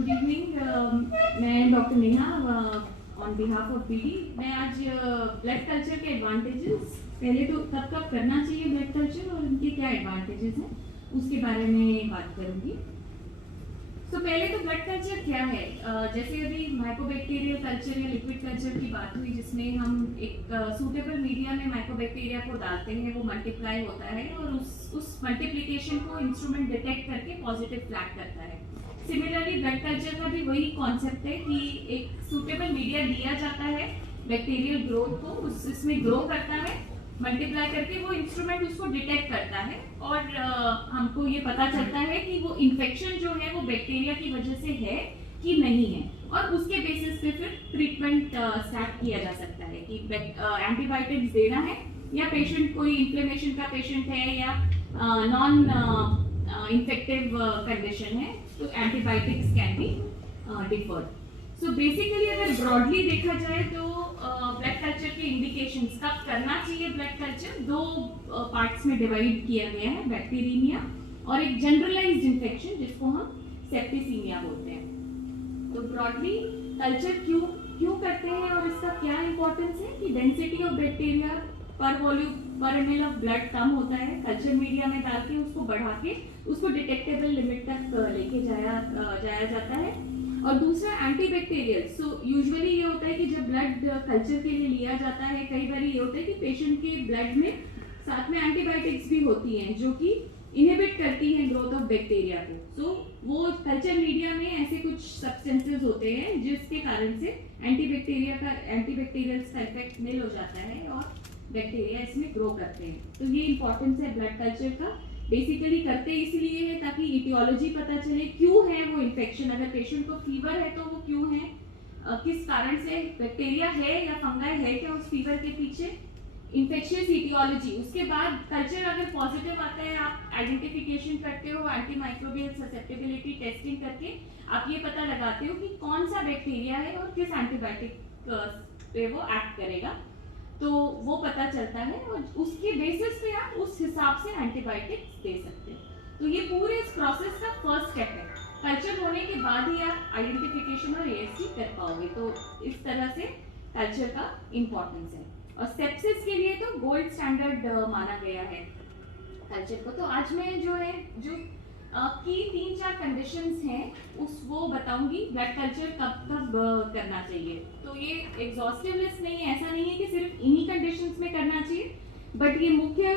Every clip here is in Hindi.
Good evening. मैं doctor Neha on behalf of PD. मैं आज ब्लड कल्चर के एडवांटेजेस, पहले तो कब कब करना चाहिए ब्लड कल्चर और उनके क्या एडवांटेजेस हैं उसके बारे में बात करूंगी। तो पहले तो ब्लड कल्चर क्या है। जैसे अभी माइकोबैक्टीरियल कल्चर या लिक्विड कल्चर की बात हुई, जिसमें हम एक सूटेबल मीडिया में माइकोबैक्टीरिया को डालते हैं, वो मल्टीप्लाई होता है और उस मल्टीप्लिकेशन को इंस्ट्रूमेंट डिटेक्ट करके पॉजिटिव फ्लैग करता है। सिमिलरली ब्लड कल्चर का भी वही कॉन्सेप्ट है कि एक सूटेबल मीडिया दिया जाता है बैक्टीरियल ग्रोथ को, उसमें ग्रो करता है, मल्टीप्लाई करके वो इंस्ट्रूमेंट उसको डिटेक्ट करता है और हमको ये पता चलता है कि वो इन्फेक्शन जो है वो बैक्टीरिया की वजह से है कि नहीं है, और उसके बेसिस पे फिर ट्रीटमेंट स्टार्ट किया जा सकता है कि एंटीबायोटिक्स देना है या पेशेंट कोई इन्फ्लेमेशन का पेशेंट है या नॉन इन्फेक्टिव कंडीशन है तो antibiotics can be deferred. So basically अगर ब्रॉडली देखा जाए तो ब्लड कल्चर के इंडिकेशंस कब करना चाहिए ब्लड कल्चर, दो पार्ट्स में डिवाइड किया गया है, बैक्टीरिया और एक जनरलाइज्ड इन्फेक्शन जिसको हम सेप्टिसीमिया बोलते हैं। तो ब्रॉडली कल्चर क्यों करते हैं और इसका क्या इंपॉर्टेंस है कि डेंसिटी ऑफ बैक्टीरिया पर वॉल्यूम पर एमएल ऑफ ब्लड कम होता है, कल्चर मीडिया में डाल के उसको बढ़ा के उसको डिटेक्टेबल लिमिट तक लेके जाया जाता है। और दूसरा एंटीबैक्टीरियल। सो यूजुअली ये होता है कि जब ब्लड कल्चर के लिए लिया जाता है, कई बार ये होता है कि पेशेंट के ब्लड में साथ में एंटीबायोटिक्स भी होती हैं जो कि इनहिबिट करती हैं ग्रोथ ऑफ बैक्टीरिया को। सो वो कल्चर मीडिया में ऐसे कुछ सब्सटेंसेस होते हैं जिसके कारण से एंटीबैक्टीरियल्स का इफेक्ट मिल हो जाता है और बैक्टीरिया इसमें ग्रो करते हैं। तो ये इंपॉर्टेंस है ब्लड कल्चर का। बेसिकली करते इसलिए है ताकि इटियोलॉजी पता चले, क्यों है वो इन्फेक्शन, अगर पेशेंट को फीवर है तो वो क्यों है, किस कारण से, बैक्टीरिया है या फंगाई है क्या उस फीवर के पीछे, इन्फेक्शियस इटियोलॉजी। उसके बाद कल्चर अगर पॉजिटिव आता है, आप आइडेंटिफिकेशन करते हो एंटी माइक्रोबियल ससेप्टेबिलिटी टेस्टिंग करके, आप ये पता लगाते हो कि कौन सा बैक्टीरिया है और किस एंटीबायोटिक पे वो एक्ट करेगा, तो वो पता चलता है और उसके बेसिस पे आप उस हिसाब से एंटीबायोटिक्स दे सकते हैं। तो ये पूरे इस प्रोसेस का फर्स्ट स्टेप है। कल्चर होने के बाद ही आप आइडेंटिफिकेशन और एएसटी कर पाओगे। तो इस तरह से कल्चर का इंपॉर्टेंस है। और सेप्सिस के लिए तो गोल्ड स्टैंडर्ड माना गया है कल्चर को। तो आज मैं जो है की 3-4 कंडीशंस हैं वो बताऊंगी ब्लड कल्चर कब करना चाहिए। तो ये एग्जॉस्टिव लिस्ट नहीं है, ऐसा नहीं है कि सिर्फ इन्हीं कंडीशंस में करना चाहिए, बट ये मुख्य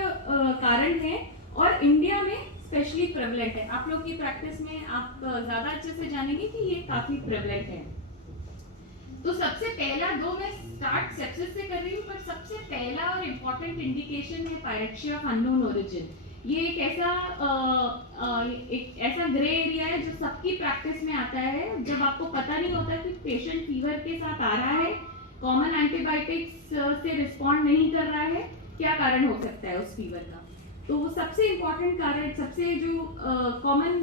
कारण है और इंडिया में स्पेशली प्रेवलेंट है। आप लोग की प्रैक्टिस में आप ज्यादा अच्छे से जानेंगे कि ये काफी प्रेवलेंट है। तो सबसे पहला, दो मैं स्टार्ट सेप्सिस से कर रही हूँ, पर सबसे पहला और इम्पोर्टेंट इंडिकेशन है पायरेक्सिया ऑफ अननोन ओरिजिन। ये एक ऐसा ग्रे एरिया है जो सबकी प्रैक्टिस में आता है, जब आपको पता नहीं होता कि पेशेंट फीवर के साथ आ रहा है, कॉमन एंटीबायोटिक्स से रिस्पॉन्ड नहीं कर रहा है, क्या कारण हो सकता है उस फीवर का। तो वो सबसे इम्पोर्टेंट कारण, सबसे जो कॉमन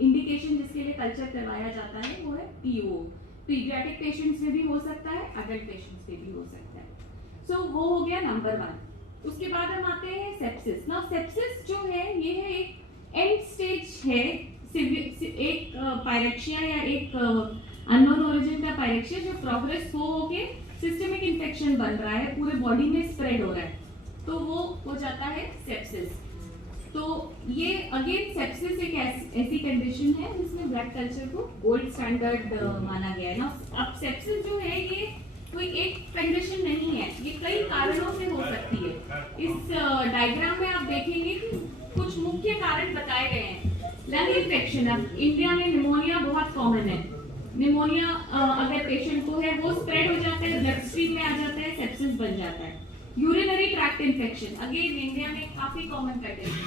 इंडिकेशन जिसके लिए कल्चर करवाया जाता है वो है पीओ। पीडियाट्रिक पेशेंट्स में भी हो सकता है, अडल्ट पेशेंट्स में भी हो सकता है। सो वो हो गया नंबर 1। उसके बाद हम आते हैं सेप्सिस। नाउ सेप्सिस जो है ये है एक एंड स्टेज है, एक पायरेक्सिया या एक अननोन ओरिजिन का पायरेक्सिया जो प्रोग्रेस हो के सिस्टमिक इन्फेक्शन बन रहा है, पूरे बॉडी में स्प्रेड हो रहा है, तो वो हो जाता है सेप्सिस। तो ये अगेन सेप्सिस एक ऐसी कंडीशन है जिसमें ब्लड कल्चर को गोल्ड स्टैंडर्ड माना गया है ना। अब सेप्सिस जो है ये कोई एक कंडीशन नहीं है, ये कई कारणों से हो सकती है। इस डायग्राम में आप देखेंगे कि कुछ मुख्य कारण बताए गए हैं। लंग इन्फेक्शन, अब इंडिया में निमोनिया बहुत कॉमन है। निमोनिया अगर पेशेंट को है वो स्प्रेड हो जाता है, ब्लड स्ट्रीम में आ जाता है, सेप्सिस बन जाता है। Urinary tract infection again India में काफी कॉमन कंडीशन,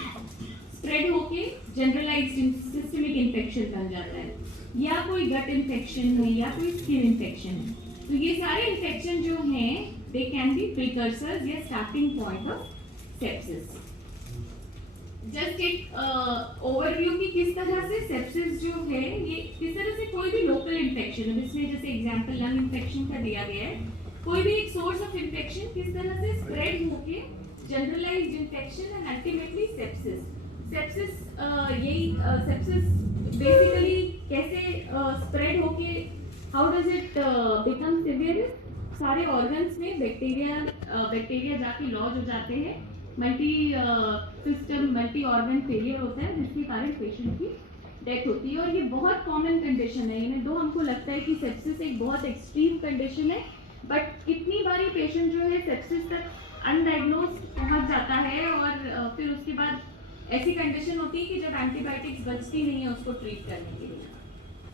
स्प्रेड होके जनरलाइज्ड सिस्टमिक इन्फेक्शन बन जाता है, या कोई गट इन्फेक्शन है या कोई स्किन इन्फेक्शन है। तो ये सारे इन्फेक्शन जो हैं दे कैन बी प्रिकर्सर्स या starting point of sepsis. Just एक ओवरव्यू कि किस तरह से सेप्सिस जो है ये किस तरह से कोई भी लोकल इन्फेक्शन है, इसमें जैसे एग्जांपल लंग इन्फेक्शन का दिया गया है, कोई भी एक सोर्स ऑफ इन्फेक्शन किस तरह से स्प्रेड होके generalized infection and ultimately sepsis. Sepsis basically कैसे स्प्रेड होके how does it become severe? सारे ऑर्गन्स में बैक्टीरिया जाके लॉज हो जाते हैं, multi system multi organ failure होता है, जिसके कारण पेशेंट की डेथ होती है। और ये बहुत कॉमन कंडीशन है। इन्हें दो हमको लगता है कि सेप्सिस एक बहुत एक्सट्रीम कंडीशन है, बट कितनी बारी पेशेंट जो है सेप्सिस तक अनडायग्नोज पहुंच जाता है और फिर उसके बाद ऐसी कंडीशन होती है कि जब एंटीबायोटिक्स बचती नहीं है उसको ट्रीट करने के लिए।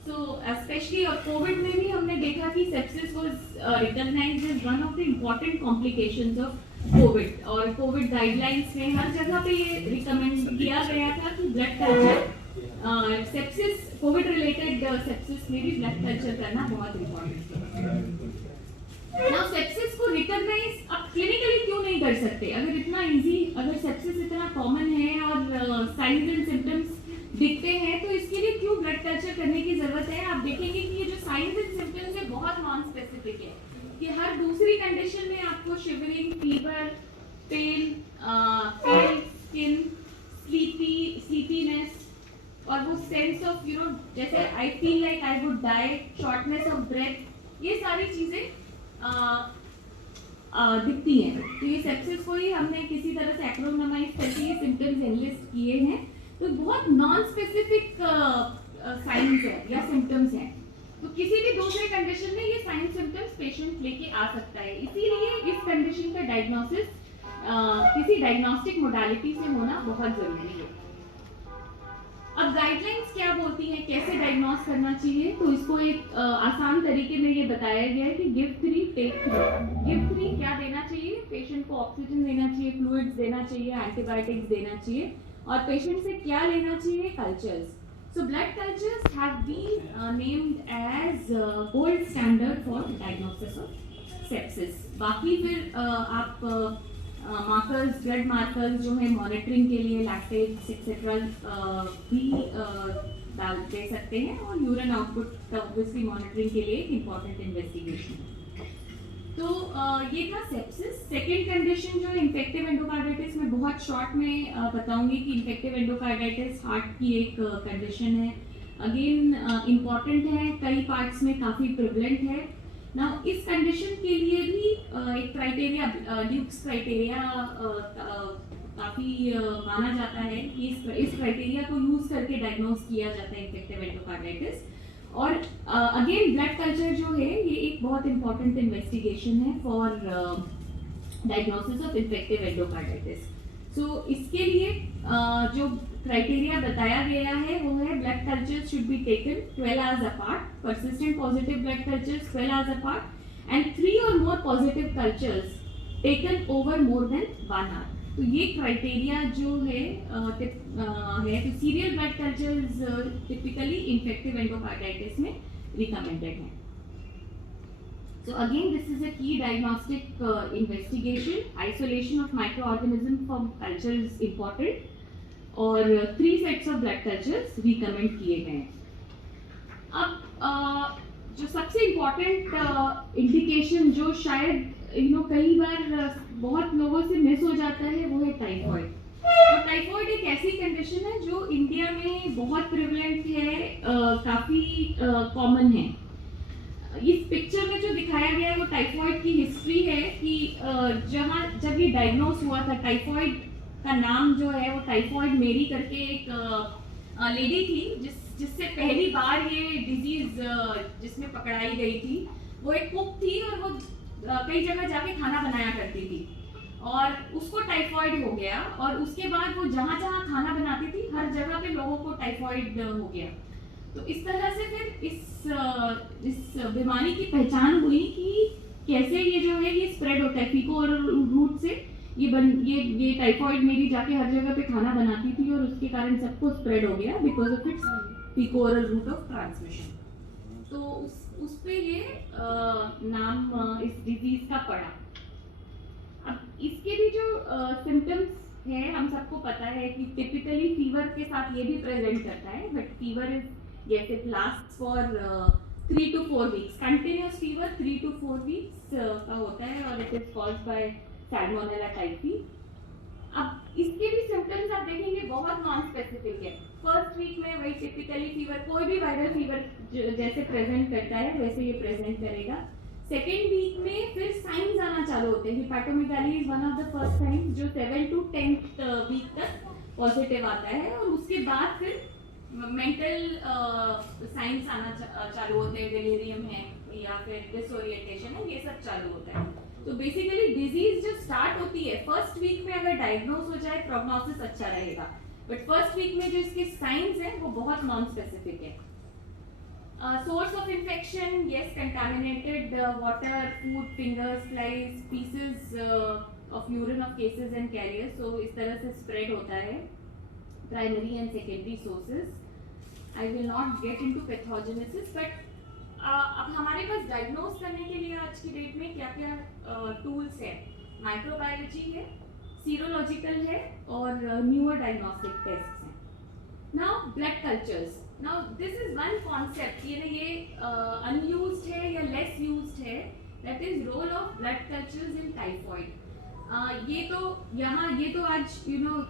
सो स्पेशली और कोविड में भी हमने देखा कि sepsis was recognized as one of the important complications of covid, और कोविड गाइडलाइंस में हर जगह पे ये रिकमेंड किया गया था कि blood culture sepsis Covid related sepsis में भी ब्लड कल्चर करना बहुत इम्पोर्टेंट है। नाउ सेप्सिस को रिकॉग्नाइज अब क्लिनिकली क्यों नहीं कर सकते? अगर इतना इजी, अगर सेप्सिस इतना कॉमन है और साइंस एंड सिम्टम्स दिखते हैं, तो इसके लिए क्यों ब्लड कल्चर करने की जरूरत है? आप देखेंगे कि ये जो साइंस एंड सिम्टम्स है बहुत नॉन स्पेसिफिक है, कि हर दूसरी कंडीशन में आपको shivering, fever, pain, pale skin, sleepiness और वो सेंस ऑफ जैसे I feel like I would die, shortness of breath, ये सारी चीजें दिखती हैं। तो ये सेप्सिस को ही हमने किसी तरह से एक्रोनिमाइज करके ये सिम्टम्स एनलिस्ट किए हैं। तो बहुत नॉन स्पेसिफिक साइंस है या सिम्टम्स हैं, तो किसी भी दूसरे कंडीशन में ये साइन सिम्टम्स पेशेंट लेके आ सकता है। इसीलिए इस कंडीशन का डायग्नोसिस किसी डायग्नोस्टिक मोडालिटी से होना बहुत जरूरी है। अब गाइडलाइंस क्या बोलती हैं, कैसे डायग्नोस करना चाहिए? तो इसको एक आसान तरीके में ये बताया गया है कि गिव 3 टेक 3। गिव 3 क्या देना चाहिए? पेशेंट को ऑक्सीजन देना चाहिए, फ्लूइड्स देना चाहिए, एंटीबायोटिक्स देना चाहिए, और पेशेंट से क्या लेना चाहिए? Cultures. So blood cultures have been named as gold standard for diagnosis of sepsis. बाकी फिर आप मार्कर्स, ब्लड मार्कर्स जो है मॉनिटरिंग के लिए लैक्टेट्स एक्सेट्रा भी डाल दे सकते हैं, और यूरिन आउटपुट ऑब्वियसली मॉनिटरिंग के लिए एक इम्पॉर्टेंट इन्वेस्टिगेशन है। तो ये था सेप्सिस। सेकेंड कंडीशन जो इन्फेक्टिव एंडोकार्डाइटिस, में बहुत शॉर्ट में बताऊंगी कि इन्फेक्टिव एंडोकार्डाइटिस हार्ट की एक कंडीशन है, अगेन इम्पॉर्टेंट है, कई पार्ट्स में काफ़ी प्रिवलेंट है। नाउ इस कंडीशन के लिए भी एक क्राइटेरिया, ड्यूक्स क्राइटेरिया काफ़ी माना जाता है कि इस क्राइटेरिया को यूज़ करके डायग्नोज किया जाता है इन्फेक्टिव एंडोकार्डाइटिस। और अगेन ब्लड कल्चर जो है ये एक बहुत इंपॉर्टेंट इन्वेस्टिगेशन है for diagnosis of infective endocarditis. So इसके लिए जो क्राइटेरिया बताया गया है वो है blood culture should be taken 12 hours apart, persistent positive blood cultures 12 hours apart, and 3 और more positive cultures taken over more than 1 hour. तो ये क्राइटेरिया जो है तो serial blood cultures typically infective endocarditis में रिकमेंडेड हैं। So again, this is a key diagnostic investigation. Isolation of microorganism from culture is important, और 3 sets of blood cultures recommend किए गए हैं। अब जो सबसे important indication जो शायद कई बार बहुत लोगों से मिस हो जाता है वो है टाइफॉइड। और टाइफॉइड एक ऐसी कंडीशन है जो इंडिया में बहुत प्रिवलेंट है, काफ़ी कॉमन है। इस पिक्चर में जो दिखाया गया है वो टाइफॉइड की हिस्ट्री है कि जब ये डायग्नोस हुआ था, टाइफॉइड का नाम जो है वो टाइफॉइड मेरी करके एक लेडी थी जिससे पहली बार ये डिजीज जिसमें पकड़ाई गई थी। वो एक कुक थी और वो कई जगह जाके खाना बनाया करती थी, और उसको टाइफॉइड हो गया, और उसके बाद वो जहाँ जहाँ खाना बनाती थी हर जगह पे लोगों को टाइफॉइड हो गया। तो इस तरह से फिर इस बीमारी की पहचान हुई कि कैसे ये जो है ये स्प्रेड होता है फीको ओरल रूट से। ये टाइफॉइड मेरी जाके हर जगह पे खाना बनाती थी और उसके कारण सबको स्प्रेड हो गया because of its faeco oral route of transmission. तो उस पे ये नाम इस डिजीज का पड़ा। अब इसके भी जो सिम्टम्स है हम सबको पता है कि टिपिकली फीवर के साथ ये भी प्रेजेंट करता है, but fever is yes it lasts for 3 to 4 weeks, continuous fever 3 to 4 weeks का होता है, और it is caused by salmonella typhi। अब इसके भी सिम्टम्स आप देखेंगे बहुत नॉन स्पेसिफिक है। फर्स्ट वीक में वही टिपिकली फीवर, कोई भी वायरल फीवर जैसे प्रेजेंट करता है वैसे ये प्रेजेंट करेगा। सेकेंड वीक में फिर साइंस आना चालू होते हैं। हिपैटोमेगाली is one of the first science जो 7 to 10th वीक तक पॉजिटिव आता है, और उसके बाद फिर मेंटल साइंस आना चालू होते हैं, डिलीरियम है या फिर डिसोरिएंटेशन है, ये सब चालू होता है। तो बेसिकली डिजीज जो स्टार्ट होती है फर्स्ट वीक में, अगर डायग्नोज हो जाए प्रोग्नोसिस अच्छा रहेगा, बट फर्स्ट वीक में जो इसके साइंस हैं वो बहुत नॉन स्पेसिफिक है। Source of infection, yes, contaminated water, food, fingers, flies, pieces of urine of cases and carriers, so इस तरह से स्प्रेड होता है। Primary and secondary sources, I will not get into pathogenesis, but अब हमारे पास डायग्नोज करने के लिए आज की डेट में क्या क्या टूल्स है। माइक्रोबायोलॉजी है, सीरोलॉजिकल है, और न्यूअर डायग्नोस्टिक टेस्ट्स हैं। Now blood cultures, now this is one concept, ये अनयूज्ड है या लेस यूज्ड है, that is role of blood cultures in typhoid. ये तो आज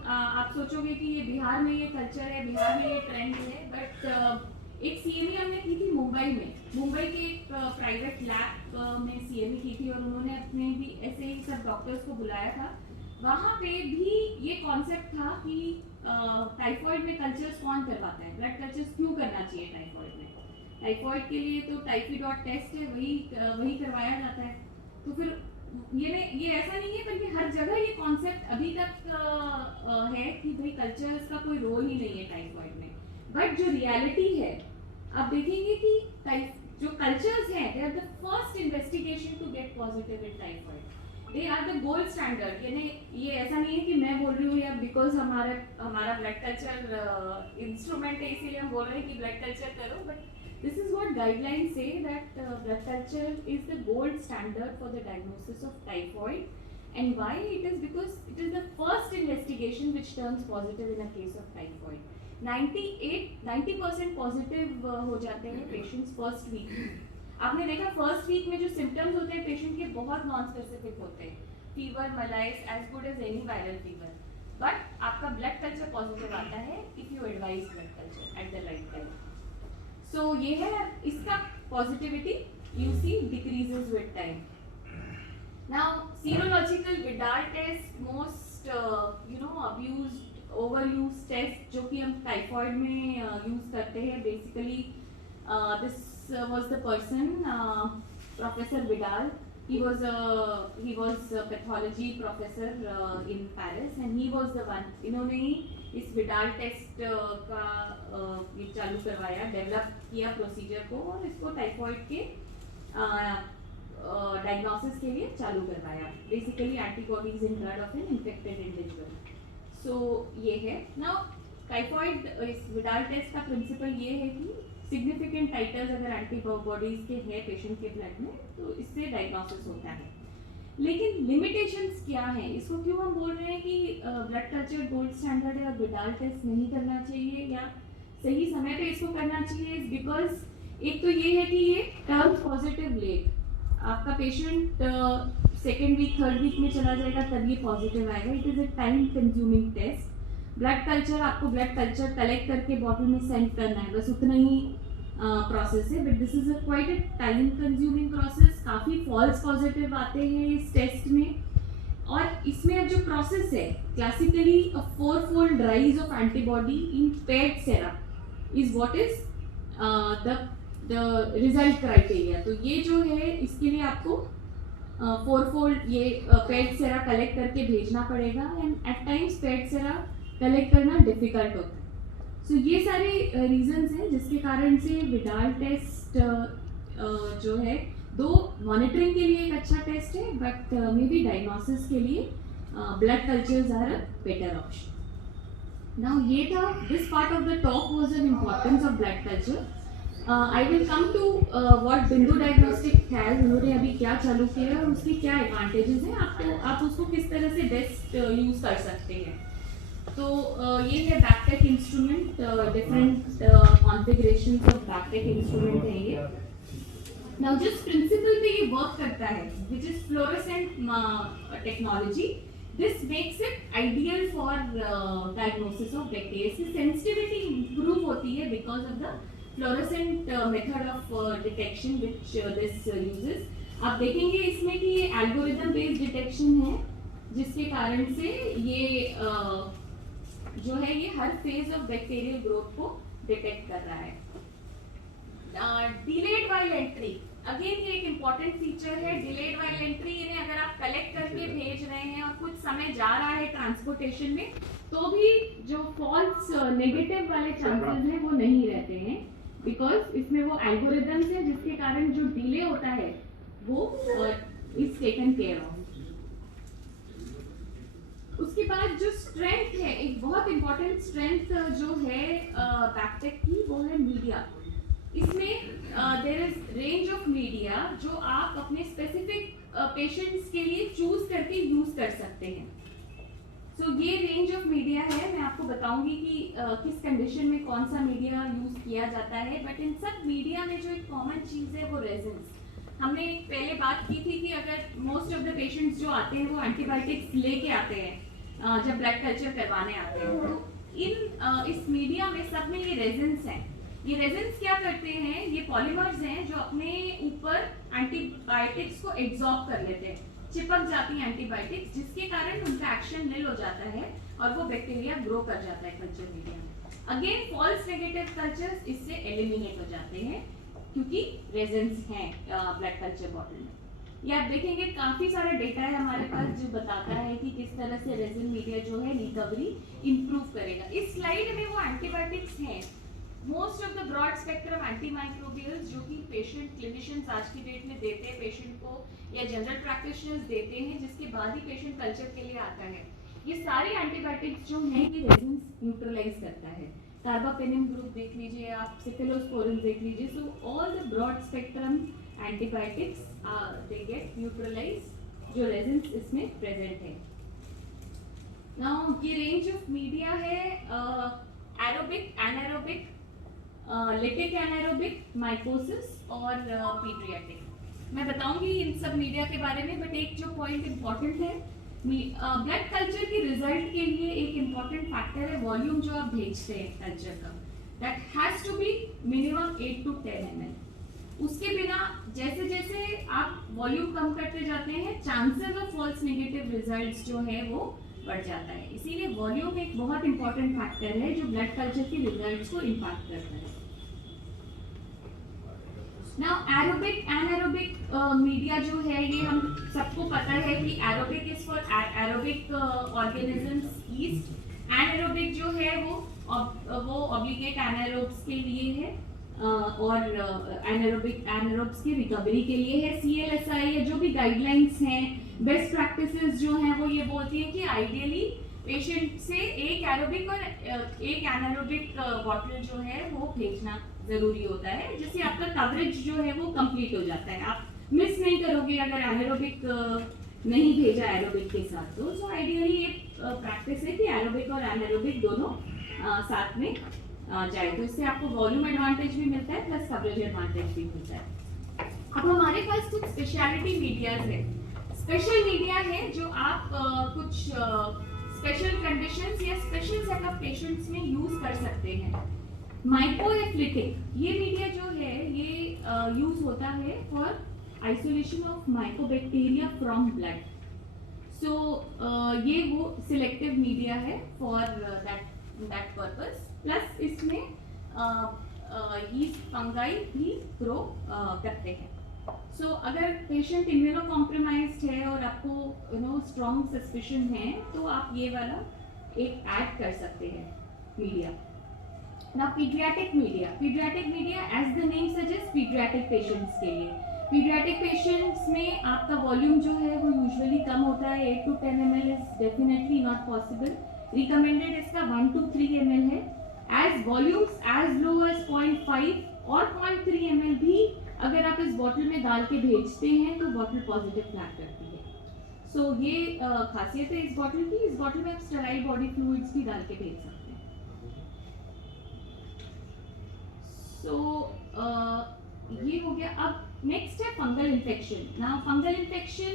आप सोचोगे कि ये बिहार में ये कल्चर है, बिहार में ये ट्रेंड है, बट एक सीएमई हमने की थी मुंबई के एक प्राइवेट लैब में सीएमई की थी, और उन्होंने अपने भी ऐसे ही सब डॉक्टर्स को बुलाया था। वहाँ पे भी ये कॉन्सेप्ट था कि टाइफॉइड में कल्चर्स कौन करवाता है, ब्लड कल्चर्स क्यों करना चाहिए टाइफॉइड में। टाइफॉइड के लिए तो टाइफीडॉट टेस्ट है, वही करवाया जाता है। तो फिर ये ऐसा नहीं है, बल्कि हर जगह ये कॉन्सेप्ट अभी तक है कि भाई कल्चर्स का कोई रोल ही नहीं है टाइफॉइड में। बट जो रियलिटी है, आप देखेंगे कि जो कल्चर्स हैं, they are the first investigation to get positive in typhoid, they are the gold standard. यानी ये ऐसा नहीं है कि मैं बोल रही हूँ या बिकॉज हमारा ब्लड कल्चर इंस्ट्रूमेंट है इसीलिए हम बोल रहे हैं कि ब्लड कल्चर करो, but this is what guidelines say, that blood culture is the gold standard for the diagnosis of typhoid. And why? It is because it is the first investigation which turns positive in a case of typhoid. 90% positive हो जाते हैं पेशेंट्स फर्स्ट वीक में। आपने देखा फर्स्ट वीक में जो सिम्टम्स होते हैं पेशेंट के बहुत नॉन स्पेसिफिक होते हैं, fever, malaise, as good as any viral fever, but आपका ब्लड कल्चर पॉजिटिव आता है if you advise blood culture at the right time. So ये है इसका positivity, you see decreases with time. Now serological Widal test, most abused, overuse test जो कि हम टाइफॉइड में यूज करते हैं। Basically this was the person, professor Widal, he was a pathology professor in Paris, and he was the one, इन्होंने ही इस विडाल टेस्ट का ये चालू करवाया, डेवलप किया प्रोसीजर को, और इसको टाइफॉइड के डायग्नोसिस के लिए चालू करवाया। Basically antibodies in blood of an infected individual. So ये है। नाउ टाइफॉइड, इस विडाल टेस्ट का प्रिंसिपल ये है कि सिग्निफिकेंट टाइटर्स अगर एंटीबॉडीज के हैं पेशेंट के ब्लड में तो इससे डायग्नोसिस होता है। लेकिन लिमिटेशंस क्या हैं, इसको क्यों हम बोल रहे हैं कि ब्लड कल्चर गोल्ड स्टैंडर्ड है और विडाल टेस्ट नहीं करना चाहिए या सही समय पे इसको करना चाहिए? बिकॉज एक तो ये है कि ये टर्म्स पॉजिटिव लेट, आपका patient second week third week में चला जाएगा तब ये पॉजिटिव आएगा। It is a time consuming test. Blood culture, आपको ब्लड कल्चर कलेक्ट करके बॉटल में सेंड करना है, बस उतना ही प्रोसेस है, but this is a quite a time consuming process. काफ़ी फॉल्स पॉजिटिव आते हैं इस टेस्ट में, और इसमें अब जो प्रोसेस है, classically a 4-fold rise of antibody in paired sera is what is the result criteria. तो ये जो है इसके लिए आपको 4-fold ये पेड सेरा कलेक्ट करके भेजना पड़ेगा, and at times paired sera collect करना डिफिकल्ट होता है। सो ये सारे रीजंस हैं जिसके कारण से विडाल टेस्ट जो है, दो मॉनिटरिंग के लिए एक अच्छा टेस्ट है, बट मे बी डायग्नोसिस के लिए blood cultures are a better option. Now ये था, this part of the talk was an importance of blood culture. I will come to what Bindu diagnostic has, उन्होंने अभी क्या चालू किया है और उसके क्या एडवांटेजेस हैं, आप उसको किस तरह से बेस्ट यूज कर सकते हैं। तो ये है BACTEC instrument, different configurations of BACTEC instrument है ये। नाउ जिस प्रिंसिपल पे ये वर्क करता है, which is fluorescent technology, This makes it ideal for diagnosis of bacteria. इसकी sensitivity improve होती है because of the fluorescent method of detection which this uses. आप देखेंगे इसमें कि ये algorithm based detection है, जिसके कारण से ये जो है ये हर phase of bacterial growth को detect कर रहा है. Delayed while entry, अगेन ये एक इम्पॉर्टेंट फीचर है. डिलेड वाइल एंट्री, यानी अगर आप कलेक्ट करके भेज रहे हैं और कुछ समय जा रहा है ट्रांसपोर्टेशन में, तो भी जो फॉल्स नेगेटिव वाले चांसेस हैं वो नहीं रहते हैं, बिकॉज इसमें वो एल्गोरिदम्स है जिसके कारण जो डिले होता है वो इज टेकन केयर ऑफ. उसके बाद जो स्ट्रेंथ है, एक बहुत इंपॉर्टेंट स्ट्रेंथ जो है बैकटेक की, वो है मीडिया. इसमें there is range of media जो आप अपने स्पेसिफिक पेशेंट्स के लिए चूज करके यूज कर सकते हैं. सो ये रेंज ऑफ मीडिया है. मैं आपको बताऊंगी कि किस कंडीशन में कौन सा मीडिया यूज किया जाता है. बट इन सब मीडिया में जो एक कॉमन चीज है वो रेजिन्स. हमने पहले बात की थी कि अगर मोस्ट ऑफ द पेशेंट्स जो आते हैं वो एंटीबायोटिक्स लेके आते हैं जब ब्लड कल्चर करवाने आते हैं, तो इस मीडिया में सब में ये रेजिन्स हैं. ये रेजिन्स क्या करते हैं, ये पॉलीमर्स हैं जो अपने ऊपर एंटीबायोटिक्स को एब्जॉर्ब कर लेते हैं, चिपक जाती हैं एंटीबायोटिक्स, जिसके कारण उनका एक्शन निल हो जाता है और वो बैक्टीरिया ग्रो कर जाता है कल्चर मीडिया में. अगेन फॉल्स नेगेटिव कल्चर्स इससे एलिमिनेट हो जाते हैं क्योंकि रेजिन्स हैं ब्लड कल्चर बॉटल में. ये आप देखेंगे काफी सारा डेटा है हमारे पास जो बताता है कि किस तरह से रेजिन मीडिया जो है रिकवरी इंप्रूव करेगा. इस स्लाइड में वो एंटीबायोटिक्स हैं, most of the broad spectrum antimicrobials जो कि पेशेंट क्लिनिशियंस आज की डेट में देते हैं पेशेंट को, या जनरल प्रैक्टिशनर्स देते हैं, जिसके बाद ही पेशेंट कल्चर के लिए आता है. ये सारी एंटीबायोटिक्स जो हैं ये रेजिन्स न्यूट्रलाइज करता है. कार्बापेनिम ग्रुप देख लीजिए आप, सिफिलोस्पोरिन देख लीजिए. So all the broad spectrum antibiotics they get neutralize जो रेजिन्स इसमें प्रेजेंट है. नाउ ये रेंज ऑफ मीडिया है aerobic, anaerobic, lytic anaerobic, mycosis और पीडियाट्रिक. मैं बताऊंगी इन सब मीडिया के बारे में, बट एक जो पॉइंट इम्पोर्टेंट है, ब्लड कल्चर के रिजल्ट के लिए एक इम्पॉर्टेंट फैक्टर है वॉल्यूम जो आप भेजते हैं कल्चर का. That has to be minimum 8 to 10 ml. उसके बिना जैसे जैसे आप वॉल्यूम कम करते जाते हैं, chances of false negative results जो है वो बढ़ जाता है. इसीलिए वॉल्यूम एक बहुत इंपॉर्टेंट फैक्टर है जो ब्लड कल्चर के रिजल्ट्स को इम्पैक्ट करता है. नाउ एरोबिक, एनारोबिक मीडिया जो है, ये हम सबको पता है कि aerobic is for aerobic organisms, east. Anaerobic जो है वो ऑब्लिगेट एनारोब्स के लिए है और एनारोब्स की रिकवरी के लिए है. CLSI या जो भी गाइडलाइंस हैं, बेस्ट प्रैक्टिसेस जो हैं, वो ये बोलती हैं कि आइडियली पेशेंट से एक एरोबिक और एक एनारोबिक बॉटल जो है वो भेजना जरूरी होता है, जिससे आपका कवरेज जो है वो कंप्लीट हो जाता है. आप मिस नहीं करोगे अगर एनारोबिक नहीं भेजा एरोबिक के साथ. तो सो आइडियली ये प्रैक्टिस है कि एरोबिक और एनारोबिक दोनों साथ में जाए, तो इससे आपको वॉल्यूम एडवांटेज भी मिलता है प्लस कवरेज एडवांटेज भी मिलता है. अब हमारे पास कुछ स्पेशलिटी मीडियाज है. स्पेशल मीडिया है जो आप कुछ स्पेशल कंडीशंस या स्पेशल सेट ऑफ पेशेंट्स में यूज कर सकते हैं. माइकोएफ्लिटिक, ये मीडिया जो है ये यूज होता है for isolation of mycobacteria from blood. So ये वो सिलेक्टिव मीडिया है फॉर दैट पर्पस. प्लस इसमें यीस्ट फंगाई भी ग्रो करते हैं. सो अगर पेशेंट इम्यूनो कॉम्प्रोमाइज्ड है और आपको स्ट्रॉन्ग सस्पिशन है, तो आप ये वाला एक ऐड कर सकते हैं media. Now pediatric media, as the name suggests, pediatric patients के लिए. Pediatric patients में आपका वॉल्यूम जो है वो यूजुअली कम होता है. 8 to 10 ml is definitely not possible. Recommended इसका 1 to 3 ml है. As volumes as low as 0.5 और 0.3 ml भी अगर आप इस बॉटल में डाल के भेजते हैं तो बॉटल पॉजिटिव फ्लैग करती है. सो ये खासियत है इस बॉटल की. इस बॉटल में आप स्टेराइल बॉडी फ्लूइड्स भी डाल के भेज सकते हैं. सो ये हो गया. अब नेक्स्ट है fungal infection. Now fungal infection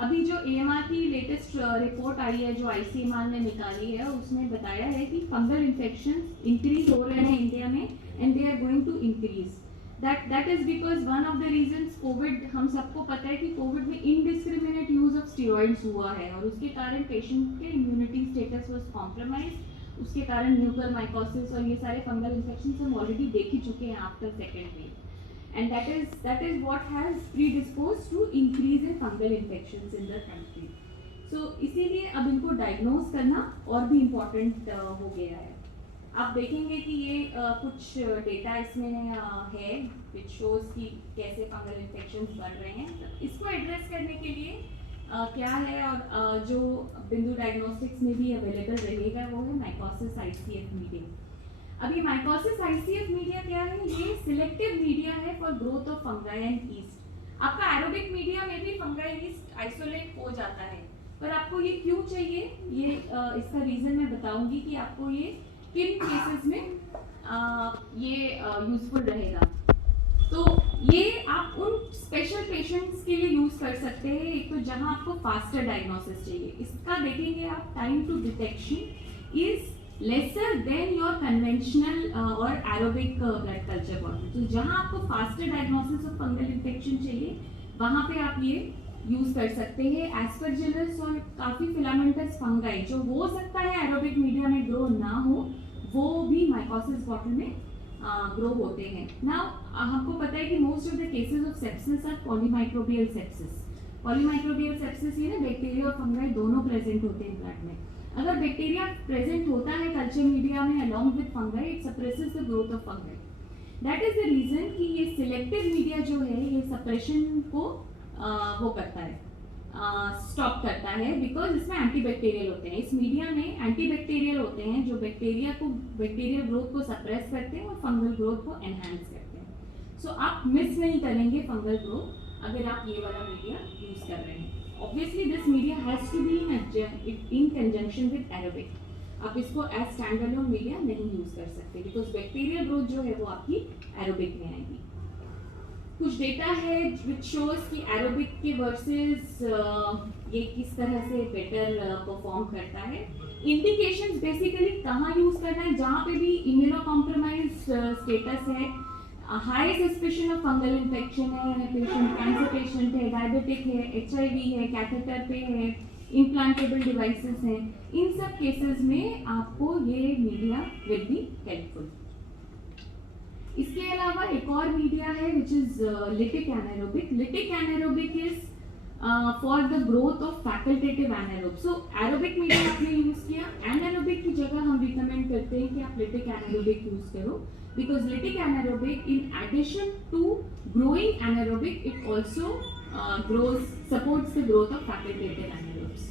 अभी जो AMR की लेटेस्ट रिपोर्ट आई है जो ICMR ने निकाली है, उसमें बताया है कि फंगल इन्फेक्शन इंक्रीज हो रहे हैं इंडिया में and they are going to increase. that is because one of the reasons Covid, हम सबको पता है कि कोविड में इनडिस्क्रिमिनेट यूज ऑफ स्टेरॉइड्स हुआ है और उसके कारण पेशेंट के इम्यूनिटी स्टेटस वाज कॉम्प्रोमाइज, उसके कारण म्यूकरमाइकोसिस और ये सारे फंगल इन्फेक्शंस हम ऑलरेडी देख ही चुके हैं after second wave, and that is what has predisposed to increase in fungal infections in the country. So इसीलिए अब इनको डायग्नोज करना और भी इम्पोर्टेंट हो गया है। आप देखेंगे कि ये कुछ डेटा इसमें है विच शोज कि कैसे फंगल इन्फेक्शंस बढ़ रहे हैं। तो इसको एड्रेस करने के लिए क्या है और जो बिंदु डायग्नोस्टिक्स में भी अवेलेबल रहेगा वो है माइकोसिस ICF मीडिया। अभी माइकोसिस ICF मीडिया क्या है? ये सिलेक्टिव मीडिया है for growth of fungi and east. आपका एरोबिक मीडिया में भी फंगाई ईस्ट आइसोलेट हो जाता है, पर आपको ये क्यों चाहिए, ये इसका रीजन मैं बताऊंगी कि आपको ये किन केसेस में ये यूजफुल रहेगा। तो ये आप उन स्पेशल पेशेंट्स के लिए यूज कर सकते हैं, एक तो जहां आपको फास्टर डायग्नोसिस चाहिए। इसका देखेंगे आप time to detection is lesser than your conventional और एरोबिक ब्लड कल्चर बॉडी। तो जहां आपको faster diagnosis of fungal infection चाहिए वहां पे आप ये यूज कर सकते हैं। एस्परजिलस और काफी फिलामेंटस फंगाई जो हो सकता है एरोबिक मीडिया में ग्रो ना हो, वो भी माइकोसिस बॉटल में ग्रो होते हैं। नाउ हमको पता है कि most of the cases of sepsis are polymicrobial sepsis. Polymicrobial sepsis ये ना बैक्टीरिया और फंगाई दोनों प्रेजेंट होते हैं ब्लड में। अगर बैक्टीरिया प्रेजेंट होता है कल्चर मीडिया में along with fungi, it suppresses the growth of fungi. That is the reason कि ये सिलेक्टिव मीडिया जो है ये सप्रेशन को वो करता है, स्टॉप करता है, बिकॉज इसमें एंटीबैक्टीरियल होते हैं। इस मीडिया में एंटीबैक्टीरियल होते हैं जो बैक्टीरियल ग्रोथ को सप्रेस करते हैं और फंगल ग्रोथ को एनहांस करते हैं। सो आप मिस नहीं करेंगे फंगल ग्रोथ अगर आप ये वाला मीडिया यूज कर रहे हैं। Obviously this media has to be in conjunction with aerobic. आप इसको एज स्टैंडअलोन मीडिया नहीं यूज कर सकते बिकॉज बैक्टीरियल ग्रोथ जो है वो आपकी एरोबिक में आएगी। कुछ डेटा है विच शोज कि एरोबिक के वर्सेस ये किस तरह से बेटर परफॉर्म करता है। इंडिकेशंस बेसिकली कहाँ यूज करना है? जहाँ पे भी इम्यूनो कॉम्प्रोमाइज स्टेटस है, high suspicion of fungal infection है, पेशेंट कैंसर पेशेंट है, डायबिटिक है, HIV है, कैथेटर पे है, इम्प्लांटेबल डिवाइसेस हैं, इन सब केसेस में आपको ये मीडिया विल बी हेल्पफुल। इसके अलावा एक और मीडिया है which is lytic anaerobic. Lytic anaerobic is for the growth of facultative anaerobe. So aerobic media आपने यूज किया, एनारोबिक की जगह हम रिकमेंड करते हैं कि आप लिटिक एनारोबिक यूज करो because lytic anaerobic in addition to growing anaerobic it also supports the growth of facultative anaerobes.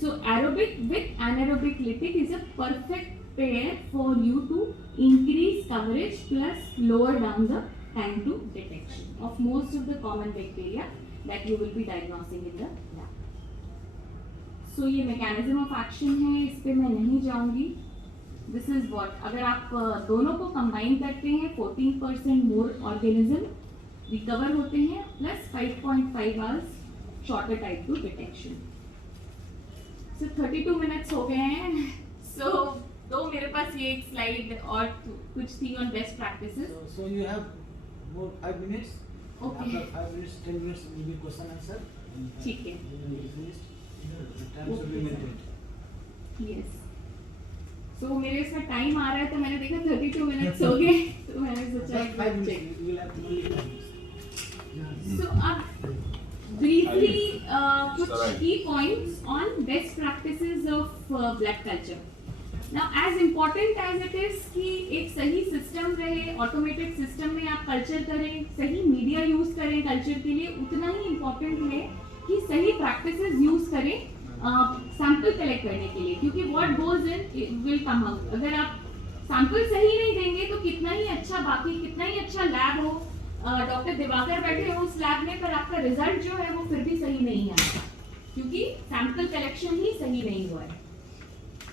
So aerobic with anaerobic lytic is a perfect pair for you to increase coverage plus lower down the time to detection of most of the common bacteria that you will be diagnosing in the lab. So ये mechanism of action है, इस पे मैं नहीं जाऊंगी। This is what अगर आप दोनों को combine करते हैं 14% more organism recover होते हैं plus 5.5 hours shorter time to detection. So 32 minutes हो गए हैं। So तो मेरे पास ये एक स्लाइड और कुछ थी on best practices. So you have more 5 minutes. Okay. After 5 minutes, 10 minutes will be question answer. ठीक है। The time should be maintained. Yes. So मेरे इसमें टाइम आ रहा है तो मैंने देखा 32 मिनट्स हो गए तो मैंने सोचा Just 5 minutes. You will have only 5 minutes. So अब briefly कुछ key points on best practices of blood culture. Now as important as it is कि एक सही सिस्टम रहे, ऑटोमेटेड सिस्टम में आप कल्चर करें, सही मीडिया यूज करें कल्चर के लिए, उतना ही इम्पोर्टेंट है कि सही प्रैक्टिसेस यूज करें सैंपल कलेक्ट करने के लिए, क्योंकि what goes in will come out. अगर आप सैंपल सही नहीं देंगे तो कितना ही अच्छा लैब हो, डॉक्टर दिवाकर बैठे हो उस लैब में, पर आपका रिजल्ट जो है वो फिर भी सही नहीं आएगा क्योंकि सैंपल कलेक्शन ही सही नहीं हुआ है।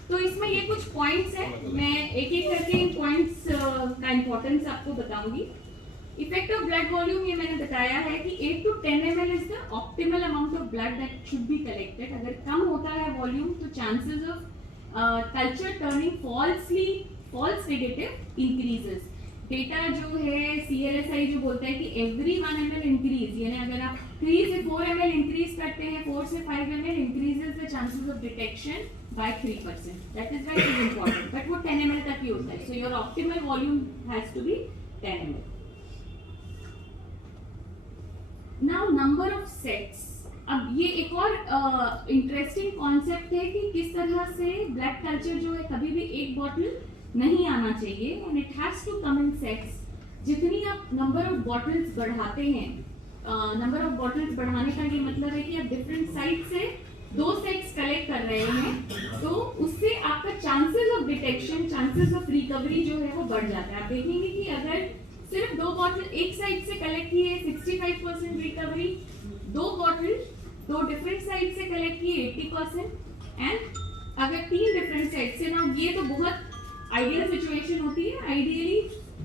तो इसमें ये कुछ पॉइंट्स हैं, मैं एक एक करके इन पॉइंट्स का इम्पोर्टेंस आपको बताऊंगी। इफेक्ट ऑफ ब्लड वॉल्यूम ये मैंने बताया है कि 8 to 10 ml is the optimal amount of blood that should be collected. अगर कम होता है वॉल्यूम तो chances of culture turning false negative increases. Data जो है CLSI जो बोलता है कि एवरी 1 ml इंक्रीज, यानी अगर आप 3 से 4 ml इंक्रीज करते हैं, 4 से 5 ml increases the chances of detection by 3%. That is why it is important. But वो 10 ml तक ही होता है. So your optimal volume has to be 10 ml. Now number of sets. अब ये एक और इंटरेस्टिंग कॉन्सेप्ट है कि किस तरह से ब्लड कल्चर जो है कभी भी एक बॉटल नहीं आना चाहिए and it has to come in sets. जितनी आप नंबर ऑफ बॉटल्स बढ़ाते हैं, नंबर ऑफ बॉटल्स बढ़ाने का ये मतलब है कि आप डिफरेंट साइड से 2 सेट्स कलेक्ट कर रहे हैं, तो उससे आपका chances of detection, chances of recovery जो है वो बढ़ जाता है. आप देखेंगे कि अगर सिर्फ 2 बॉटल एक साइड से कलेक्ट किए 65% रिकवरी, 2 बॉटल 2 डिफरेंट साइड से कलेक्ट किए 80%, एंड अगर 3 डिफरेंट साइड से, ना ये तो बहुत आइडियल सिचुएशन होती है. Ideally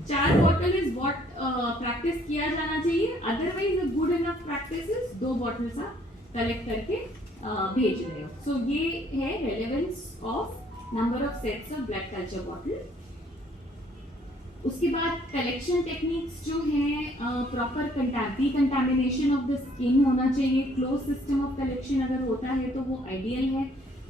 4 bottle is what practice किया जाना चाहिए. Otherwise a good enough practice is 2 bottles आप कलेक्ट करके भेज रहे हो. सो ये है relevance of number of sets of blood culture bottle. उसके बाद कलेक्शन टेक्निक्स जो हैं, proper contamination of the skin होना चाहिए. क्लोज सिस्टम ऑफ कलेक्शन अगर होता है तो वो आइडियल है.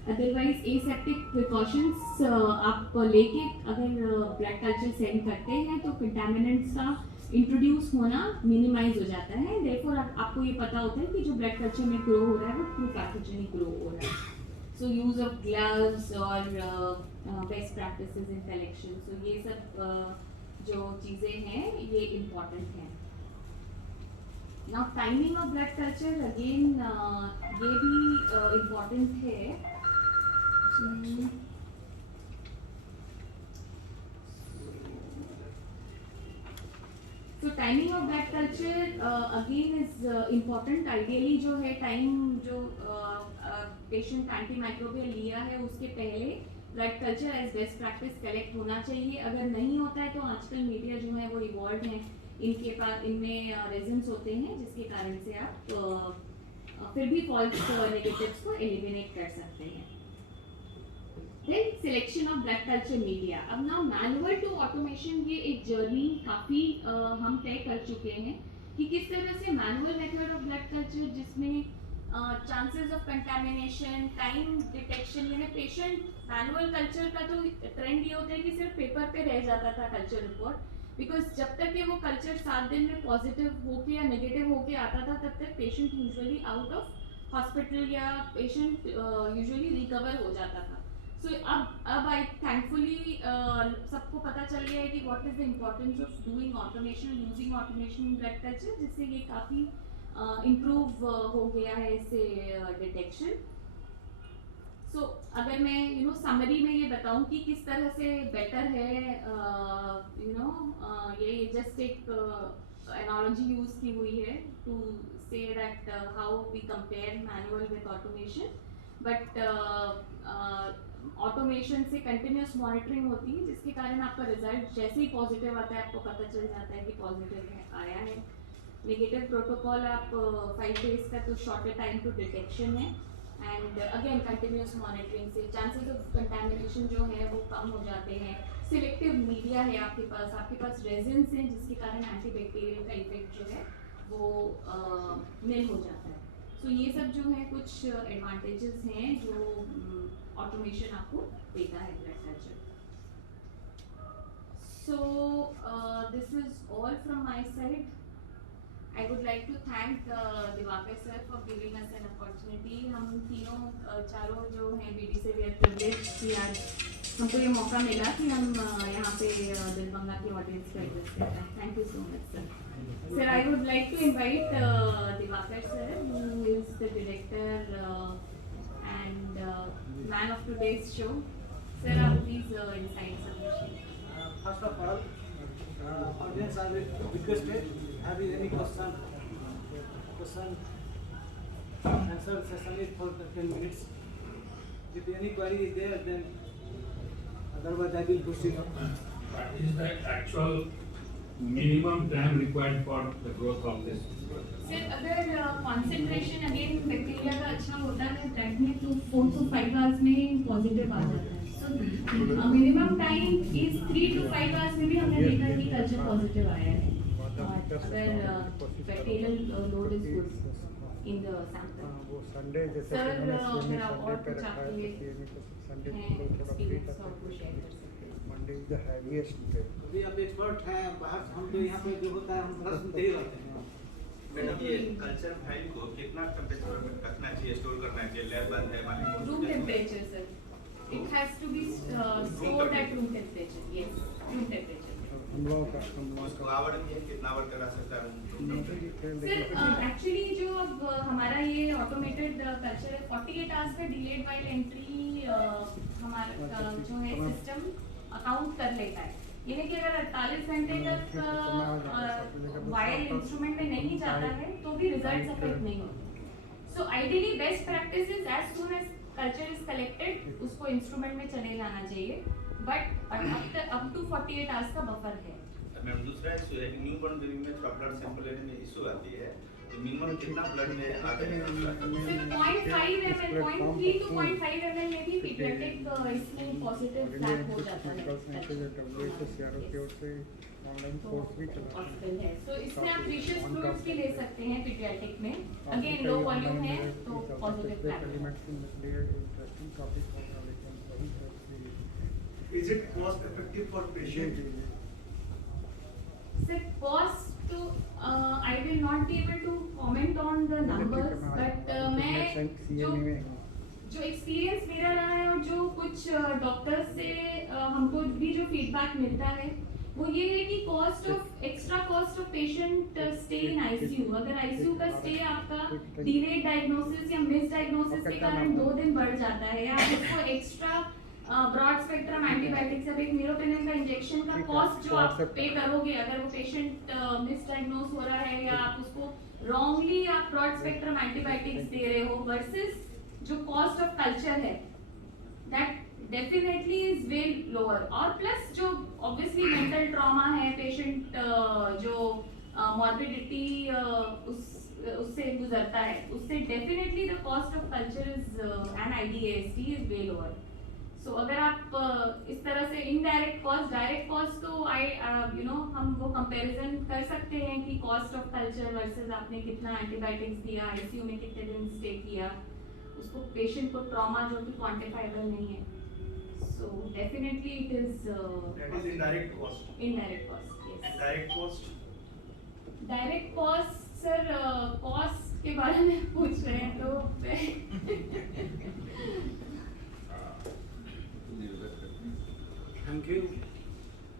अदरवाइज एसेप्टिक प्रिकॉशंस आप लेके अगर ब्लड कल्चर सेंड करते हैं तो कंटामिनेंट्स का इंट्रोड्यूस होना मिनिमाइज हो जाता है. देयरफॉर आपको ये पता होता है कि जो ब्लड कल्चर में ग्रो हो रहा है वो ट्रू पैथोजेनिक ग्रो हो रहा है. सो यूज ऑफ ग्लव्स और बेस्ट प्रैक्टिसेस इन कलेक्शन, सो ये सब जो चीज़ें हैं ये इम्पॉर्टेंट हैं. Now timing of blood culture again ये भी इम्पॉर्टेंट है. So timing of blood culture again is important. Ideally जो है टाइम जो पेशेंट एंटीमाइक्रोबियल लिया है उसके पहले blood culture as best practice collect होना चाहिए. अगर नहीं होता है तो आजकल मीडिया जो है वो इवॉल्व है, इनके पास इनमें रेजन्स होते हैं जिसके कारण से आप फिर भी फॉल्स नेगेटिव्स को एलिमिनेट कर सकते हैं. Then selection of blood culture media. अब now manual to automation ये एक जर्नी काफ़ी हम तय कर चुके हैं कि किस तरह से manual method of blood culture जिसमें chances of contamination, time detection, यानी पेशेंट मैनुअल कल्चर का तो ट्रेंड ये होता है कि सिर्फ पेपर पे रह जाता था कल्चर रिपोर्ट, बिकॉज जब तक कि वो कल्चर 7 दिन में पॉजिटिव होके या नेगेटिव होके आता था तब तक patient usually out of hospital या पेशेंट यूजुअली रिकवर हो जाता था. सो अब आई थैंकफुली सबको पता चल गया है कि what is the importance of doing automation, using automation in blood culture, जिससे ये काफ़ी इम्प्रूव हो गया है इससे डिटेक्शन. सो अगर मैं समरी में ये बताऊं कि किस तरह से बेटर है, ये जस्ट एक एनालॉजी यूज की हुई है to say that how we compare manual with automation. But automation से कंटिन्यूस मॉनिटरिंग होती है जिसके कारण आपका रिजल्ट जैसे ही पॉजिटिव आता है आपको पता चल जाता है कि पॉजिटिव आया है. नेगेटिव प्रोटोकॉल आप 5 डेज का तो शॉर्टर टाइम टू डिटेक्शन है, एंड अगेन कंटिन्यूस मॉनिटरिंग से चांसेस ऑफ कंटामिनेशन जो है वो कम हो जाते हैं. सिलेक्टिव मीडिया है आपके पास रेजिन्स हैं जिसके कारण एंटीबैक्टीरियल का इफेक्ट जो है वो निल हो जाता है. सो ये सब जो है कुछ एडवांटेजेस हैं जो ऑटोमेशन आपको देता है blood culture. So this is all from my side. I would like to thank Diwakar sir for giving us an opportunity. हम तीनों चारों जो हैं BD से we are privileged कि आज हमको ये मौका मिला कि हम यहाँ पे दिलबंगा की ऑडियंस को एड्रेस कर रहे हैं. Thank you so much sir. Sir, I would like to invite Diwakar sir, who is the director and man of today's show. Sir, आप please insight submission. First of all, audience are requested. Have you any question? Answer session is for 10 minutes. If any query is there, then otherwise I will proceed. What is the actual minimum time required for the growth of this? Sir अगर कंसंट्रेशन अगेन बैक्टीरिया का अच्छा होता है डेफिनेटली 4 to 5 आवर्स में पॉजिटिव आ जाता है. So minimum time is 3 to 5 hours में भी हमने देखा है कि कल्चर पॉजिटिव आया है. अगर bacterial load is good in the sample. वो संडे जैसे सर संडे अगर आप और पे कुछ रखा आपके है तो संडे हैं को थोड़ा फ्री एक्सपीरियंस करते का आपको शेयर कर सकते हैं. Monday is the heaviest day. अभी आप एक्सपर्ट हैं बाहर, हम तो यहाँ पे जो होता है हम बस सुनते ही रहते हैं. मैडम ये कल्चर फाइल को कितना टेम्परेचर में रखना चाहिए, स्टोर करना चाहिए? लैब बंद है मान लीजिए room temperature sir. It has to be stored at room temperature. Yes, room temperature. हम लोगों का उसको आवर कितना आवर करा सकता है? सर एक्चुअली जो अब हमारा ये ऑटोमेटेड कल्चर है 48 आवर्स का डिलेड वाइल एंट्री हमारा जो है सिस्टम अकाउंट कर लेता है. यानी कि अगर 48 घंटे तक वाइल इंस्ट्रूमेंट में नहीं जाता है तो भी रिजल्ट्स अफेक्ट नहीं होते. So ideally best practice is as soon as culture is collected उसको इंस्ट्रूमेंट में चले जाना चाहिए. बट अप टू 48 आवर्स का बफर है. मैम दूसरा इशू है न्यू बॉर्न बेबी में थोड़ा ब्लड सैंपल लेने में इशू आती है, तो मिनिमम कितना ब्लड में आता है? सिर्फ 0.5 ml 0.3 to 0.5 ml में भी पीडियाट्रिक इसमें पॉजिटिव फ्लैग हो जाता है. ऑनलाइन कोर्स भी चला पॉसिबल है. सो इसमें आप प्रीशियस फ्लूइड्स भी ले सकते हैं पीडियाट्रिक में. अगेन लो वॉल्यूम है तो पॉजिटिव फ्लैग. इंटरेस्टिंग टॉपिक होगा लेकिन वही है. Is it cost effective for patient? Sir, cost to I will not be able to comment on the numbers, but मैं जो एक्सपीरियंस मेरा रहा है और जो कुछ डॉक्टर्स से हमको भी जो फीडबैक मिलता है वो ये है कि cost of extra cost of patient stay in ICU. अगर आईसीयू का स्टे आपका डिलेड डायग्नोसिस या मिस डायग्नोसिस के कारण 2 दिन बढ़ जाता है या उसको एक्स्ट्रा ब्रॉड स्पेक्ट्रम एंटीबायोटिक्स अब एक मीरोपेनिन का इंजेक्शन का कॉस्ट जो आप पे करोगे अगर वो पेशेंट मिसडायग्नोस हो रहा है या आप उसको रॉन्गली आप ब्रॉड स्पेक्ट्रम एंटीबायोटिक्स दे रहे हो वर्सेस जो कॉस्ट ऑफ कल्चर है that definitely is way lower. और प्लस जो ऑब्वियसली मेंटल ट्रॉमा है पेशेंट जो मॉर्बिडिटी उससे गुजरता है उससे definitely the cost of culture is an IDST is way lower. So अगर आप इस तरह से इनडायरेक्ट कॉस्ट डायरेक्ट कॉस्ट तो हम वो कंपैरिजन कर सकते हैं कि कॉस्ट ऑफ कल्चर वर्सेस आपने कितना एंटीबायोटिक्स दिया आईसीयू में कितने दिन स्टे किया उसको पेशेंट को ट्रॉमा जो कि क्वांटिफाइबल नहीं है. So definitely it is That is indirect cost. Indirect cost. Yes. And direct cost? Direct cost sir cost के बारे में पूछ रहे हैं तो Thank you,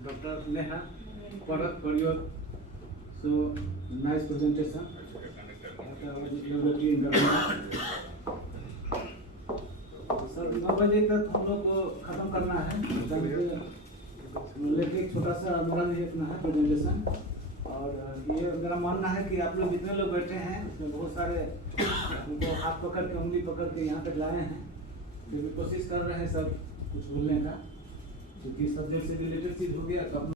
Dr. Neha, for your so nice presentation. Sir 9 बजे तक हम लोग को खत्म करना है. लेकिन एक छोटा सा मेरा भी अपना है प्रेजेंटेशन. और ये मेरा मानना है कि आप लोग जितने लोग बैठे हैं उसमें बहुत सारे उनको हाथ पकड़ के उंगली पकड़ के यहाँ तक लाए हैं. फिर भी कोशिश कर रहे हैं सब कुछ बोलने का क्योंकि सब्जेक्ट से रिलेटेड चीज हो गया तो